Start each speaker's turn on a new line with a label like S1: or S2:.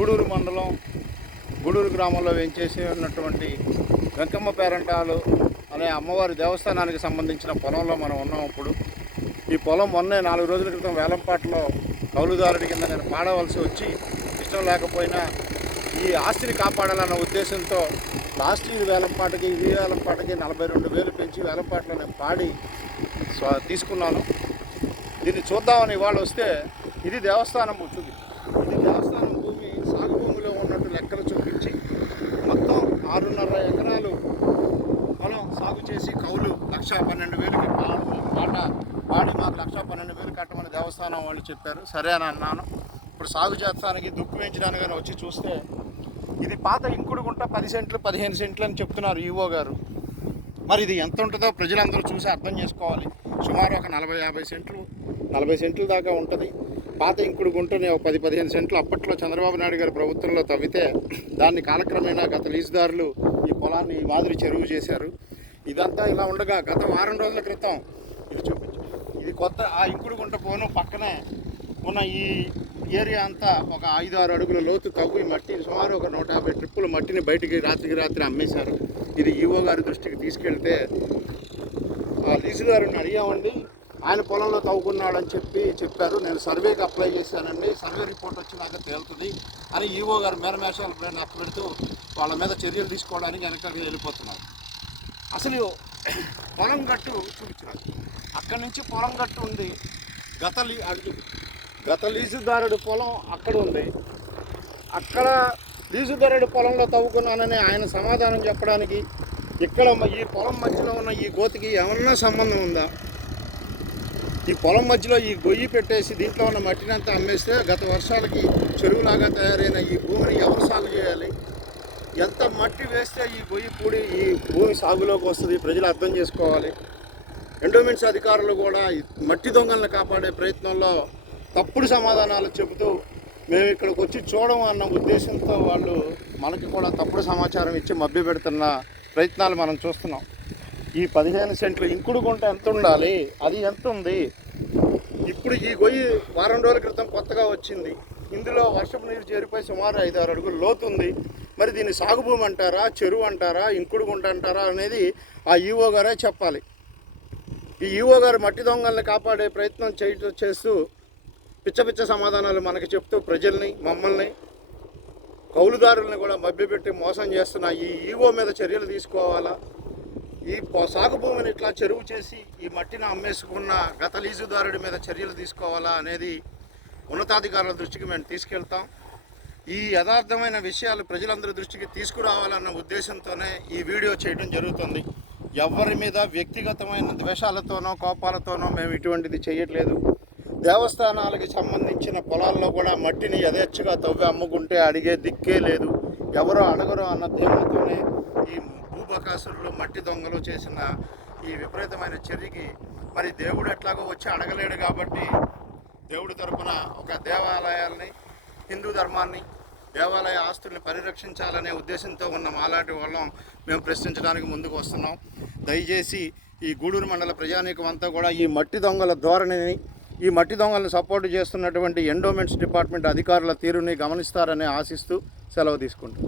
S1: గూడూరు మండలం గూడూరు గ్రామంలో వేంచేసి ఉన్నటువంటి వెంకమ్మ పేరంటాలు అనే అమ్మవారి దేవస్థానానికి సంబంధించిన పొలంలో మనం ఉన్నాం ఇప్పుడు. ఈ పొలం మొన్నే నాలుగు రోజుల క్రితం వేలంపాట్లో కౌలుదారుడి కింద నేను పాడవలసి వచ్చి ఇష్టం లేకపోయినా ఈ ఆస్తిని కాపాడాలన్న ఉద్దేశంతో లాస్ట్ ఈ వేలంపాటకి ఈ వేలంపాటకి నలభై రెండు వేలు పెంచి వేలంపాటలో నేను పాడి తీసుకున్నాను. దీన్ని చూద్దామని ఇవాళ వస్తే ఇది దేవస్థానం చూపి ఇది దేవస్థానం భూమి సాగు భూమిలో ఉన్నట్టు లెక్కలు చూపించి మొత్తం ఆరున్నర ఎకరాలు చేసి కౌలు లక్ష పన్నెండు వేలకి పాట పాడి మాకు లక్ష పన్నెండు వేలు కట్టమని దేవస్థానం వాళ్ళు చెప్పారు. సరే అని అన్నాను. ఇప్పుడు సాగు చేస్తానికి దుక్కు వేయించడానికి వచ్చి చూస్తే ఇది పాత ఇంకుడు గుంట పది సెంట్లు పదిహేను సెంట్లు అని చెప్తున్నారు ఈవో గారు. మరి ఇది ఎంత ఉంటుందో ప్రజలందరూ చూసి అర్థం చేసుకోవాలి. సుమారు ఒక నలభై యాభై సెంట్లు నలభై సెంట్ల దాకా ఉంటుంది. పాత ఇంకుడు గుంటని ఒక పది పదిహేను సెంట్లు అప్పట్లో చంద్రబాబు నాయుడు గారి ప్రభుత్వంలో తవ్వితే దాన్ని కాలక్రమేణా గత లీజుదారులు ఈ పొలాన్ని ఈ మాదిరి చెరువు చేశారు. ఇదంతా ఇలా ఉండగా గత వారం రోజుల క్రితం ఇది చూపించు. ఇది కొత్త ఆ ఇంకుడు గుంట పోను పక్కనే ఉన్న ఈ ఏరియా అంతా ఒక ఐదు ఆరు అడుగుల లోతు తవ్వి మట్టి సుమారు ఒక నూట యాభై ట్రిప్పుల మట్టిని బయటికి రాత్రికి రాత్రి అమ్మేశారు. ఇది ఈవో గారి దృష్టికి తీసుకెళ్తే ఆ లీజుదారుని అడిగామండి ఆయన పొలంలో తవ్వుకున్నాడని చెప్పి చెప్పారు. నేను సర్వేకి అప్లై చేశానండి. సర్వే రిపోర్ట్ వచ్చినాక తేలుతుంది అని ఈవో గారు మేరమేషాలు ప్లాన్ పెడుతూ వాళ్ళ మీద చర్యలు తీసుకోవడానికి వెనకకి వెళ్ళిపోతున్నారు. అసలు పొలం గట్టు చూపించినారు అక్కడి నుంచి పొలం గట్టు ఉంది. గత లీ గత లీజుదారుడు పొలం అక్కడ ఉంది. అక్కడ లీజుదారుడు పొలంలో తవ్వుకున్నానని ఆయన సమాధానం చెప్పడానికి ఇక్కడ ఈ పొలం మధ్యలో ఉన్న ఈ గోతికి ఏమన్నా సంబంధం ఉందా? ఈ పొలం మధ్యలో ఈ గొయ్యి పెట్టేసి దీంట్లో ఉన్న మట్టినంతా అమ్మేస్తే గత వర్షాలకి చెరువులాగా తయారైన ఈ భూమిని ఎవరు ఎంత మట్టి వేస్తే ఈ పొయ్యి పూడి ఈ భూమి సాగులోకి వస్తుంది ప్రజలు అర్థం చేసుకోవాలి. ఎండోమెంట్స్ అధికారులు కూడా మట్టి దొంగలను కాపాడే ప్రయత్నంలో తప్పుడు సమాధానాలు చెబుతూ మేము ఇక్కడికి వచ్చి చూడము అన్న ఉద్దేశంతో వాళ్ళు మనకి కూడా తప్పుడు సమాచారం ఇచ్చి మభ్య పెడుతున్న ప్రయత్నాలు మనం చూస్తున్నాం. ఈ పదిహేను సెంట్లు ఇంకుడు గుంట ఎంత ఉండాలి? అది ఎంత ఉంది? ఇప్పుడు ఈ గొయ్యి వారం రోజుల క్రితం కొత్తగా వచ్చింది. ఇందులో వర్షపు నీరు చేరిపోయి సుమారు ఐదు ఆరు అడుగులు లోతుంది మరి దీన్ని సాగు భూమి అంటారా చెరువు అంటారా ఇంకుడు గుంట అంటారా అనేది ఆ ఈవో గారే చెప్పాలి. ఈ ఈవో గారు మట్టి దొంగల్ని కాపాడే ప్రయత్నం చేయటం చేస్తూ పిచ్చ పిచ్చ సమాధానాలు మనకి చెప్తూ ప్రజల్ని మమ్మల్ని కౌలుదారుల్ని కూడా మభ్యపెట్టి మోసం చేస్తున్న ఈ ఈవో మీద చర్యలు తీసుకోవాలా? ఈ సాగు భూమిని ఇట్లా చెరువు చేసి ఈ మట్టిని అమ్మేసుకున్న గత లీజుదారుడి మీద చర్యలు తీసుకోవాలా అనేది ఉన్నతాధికారుల దృష్టికి మేము తీసుకెళ్తాం. ఈ యథార్థమైన విషయాలు ప్రజలందరి దృష్టికి తీసుకురావాలన్న ఉద్దేశంతోనే ఈ వీడియో చేయడం జరుగుతుంది. ఎవరి మీద వ్యక్తిగతమైన ద్వేషాలతోనో కోపాలతోనో మేము ఇటువంటిది చేయట్లేదు. దేవస్థానాలకి సంబంధించిన పొలాల్లో కూడా మట్టిని యథేచ్ఛగా తవ్వి అమ్ముకుంటే అడిగే దిక్కే లేదు. ఎవరో అడగరు అన్న ధీమాతోనే ఈ భూబకాసురులు మట్టి దొంగలు చేసిన ఈ విపరీతమైన చర్యకి మరి దేవుడు ఎట్లాగో వచ్చి అడగలేడు కాబట్టి దేవుడి తరపున ఒక దేవాలయాల్ని హిందూ ధర్మాన్ని దేవాలయ ఆస్తుల్ని పరిరక్షించాలనే ఉద్దేశంతో ఉన్న మాలాంటి వాళ్ళం మేము ప్రశ్నించడానికి ముందుకు వస్తున్నాం. దయచేసి ఈ గూడూరు మండల ప్రజానీకం అంతా కూడా ఈ మట్టి దొంగల ధోరణిని ఈ మట్టి దొంగలను సపోర్ట్ చేస్తున్నటువంటి ఎండోమెంట్స్ డిపార్ట్మెంట్ అధికారుల తీరుని గమనిస్తారని ఆశిస్తూ సెలవు తీసుకుంటాం